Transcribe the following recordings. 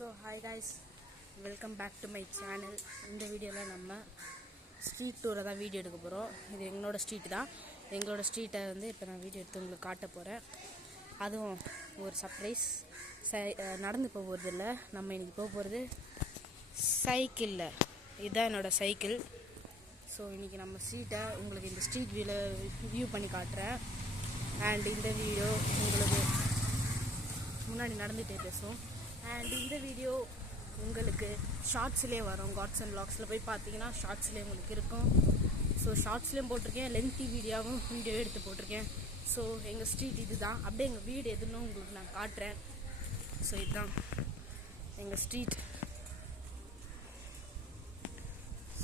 So hi guys, welcome back to my channel. இந்த வீடியோல நம்ம ஸ்ட்ரீட் டூரை தான் வீடியோ எடுக்க போகிறோம். இது எங்களோட ஸ்ட்ரீட் தான். எங்களோட ஸ்ட்ரீட்டை வந்து இப்போ நான் வீடியோ எடுத்து உங்களுக்கு காட்ட போகிறேன். அதுவும் ஒரு சர்ப்ரைஸ். நடந்து போகிறது இல்லை, நம்ம இன்றைக்கி போகிறது சைக்கிளில். இதுதான் என்னோடய சைக்கிள். ஸோ இன்றைக்கி நம்ம ஸ்ட்ரீட்டை உங்களுக்கு இந்த ஸ்ட்ரீட் வியூ பண்ணி காட்டுறேன். அண்ட் இந்த வீடியோ உங்களுக்கு முன்னாடி நடந்துகிட்டே பேசும். அண்ட் இந்த வீடியோ உங்களுக்கு ஷார்ட்ஸ்லேயே வரும். காட்ஸ் அண்ட் வ்ளாக்ஸில் போய் பார்த்தீங்கன்னா ஷார்ட்ஸ்லேயே உங்களுக்கு இருக்கும். ஸோ ஷார்ட்ஸ்லேயும் போட்டிருக்கேன், லென்த்தி வீடியோ எடுத்து போட்டிருக்கேன். ஸோ எங்கள் ஸ்ட்ரீட் இது தான். அப்படியே எங்கள் வீடு எதுன்னு உங்களுக்கு நான் காட்டுறேன். ஸோ இதுதான் எங்கள் street.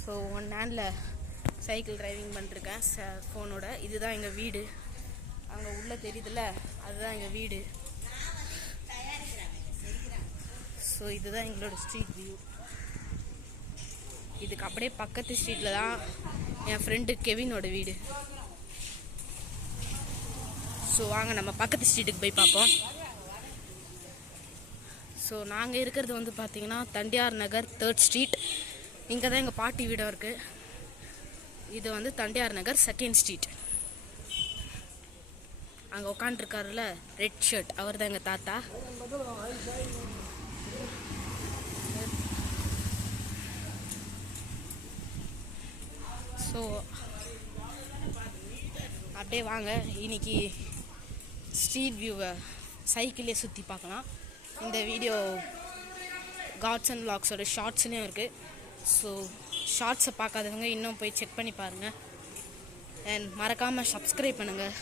So one handle cycle driving பண்ணிருக்கேன் ஃபோனோட. இதுதான் எங்கள் வீடு. அங்கே உள்ளே தெரியுதுல்ல, அதுதான் எங்கள் வீடு. ஸோ இதுதான் எங்களோட ஸ்ட்ரீட் வியூ. இதுக்கு அப்படியே பக்கத்து ஸ்ட்ரீட்டில் தான் என் ஃப்ரெண்டு கெவினோட வீடு. ஸோ வாங்க நம்ம பக்கத்து ஸ்ட்ரீட்டுக்கு போய் பார்ப்போம். ஸோ நாங்கள் இருக்கிறது வந்து பார்த்திங்கன்னா தண்டியார் நகர் 3rd ஸ்ட்ரீட். இங்கே தான் எங்கள் பாட்டி வீடும் இருக்குது. இது வந்து தண்டியார் நகர் 2nd ஸ்ட்ரீட். அங்கே உட்காந்துருக்காருல ரெட் ஷர்ட், அவர் தான் எங்கள் தாத்தா. ஸோ அப்படியே வாங்க இன்னைக்கு ஸ்ட்ரீட் வியூவை சைக்கிளே சுற்றி பார்க்கலாம். இந்த வீடியோ காட்ஸ் அண்ட் வ்ளாக்ஸோட ஷார்ட்ஸ்லேயும் இருக்குது. ஸோ ஷார்ட்ஸை பார்க்காதவங்க இன்னும் போய் செக் பண்ணி பாருங்கள். அண்ட் மறக்காமல் சப்ஸ்கிரைப் பண்ணுங்கள்.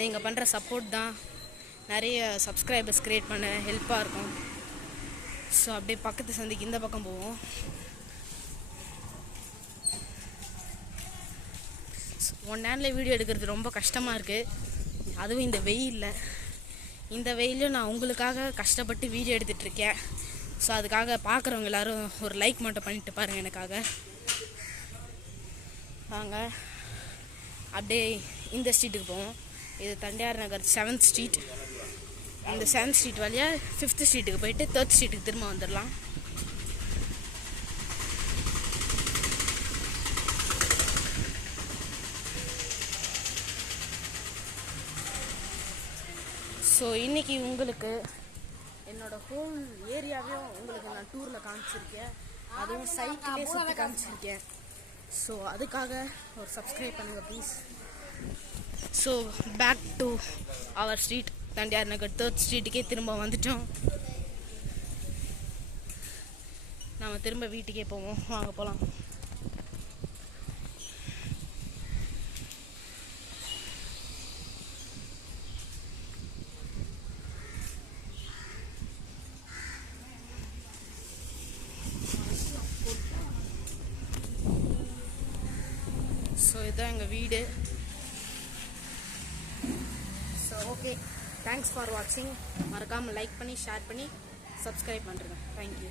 நீங்கள் பண்ணுற சப்போர்ட் தான் நிறைய சப்ஸ்கிரைபர்ஸ் க்ரியேட் பண்ண ஹெல்ப்பாக இருக்கும். ஸோ அப்படியே பக்கத்து சந்தைக்கு இந்த பக்கம் போவோம். ஒன் ஹேண்டில் வீடியோ எடுக்கிறது ரொம்ப கஷ்டமாக இருக்குது, அதுவும் இந்த வெயிலில். இந்த வெயிலையும் நான் உங்களுக்காக கஷ்டப்பட்டு வீடியோ எடுத்துகிட்ருக்கேன். ஸோ அதுக்காக பார்க்குறவங்க எல்லோரும் ஒரு லைக் மட்டும் பண்ணிட்டு பாருங்கள் எனக்காக. வாங்க அப்படியே இந்த ஸ்ட்ரீட்டுக்கு போவோம். இது தண்டியார் நகர் 7th ஸ்ட்ரீட். இந்த 7th ஸ்ட்ரீட் வழியாக 5th ஸ்ட்ரீட்டுக்கு போயிட்டு 3rd ஸ்ட்ரீட்டுக்கு திரும்ப வந்துடலாம். ஸோ இன்றைக்கி உங்களுக்கு என்னோடய ஹோல் ஏரியாவையும் உங்களுக்கு நான் டூரில் காமிச்சிருக்கேன். அதுவும் சைக்கிளே சுற்றி காமிச்சிருக்கேன். ஸோ அதுக்காக ஒரு சப்ஸ்கிரைப் பண்ணுங்கள் please. So back to our street, Thandiyar Nagar 3rd ஸ்ட்ரீட்டுக்கே திரும்ப வந்துட்டோம். நாம் திரும்ப வீட்டுக்கே போவோம். வாங்க போகலாம். ஸோ இதுதான் எங்கள் வீடு. ஸோ ஓகே, தேங்க்ஸ் ஃபார் வாட்சிங். மறக்காமல் லைக் பண்ணி ஷேர் பண்ணி சப்ஸ்கிரைப் பண்ணுறேன். தேங்க்யூ.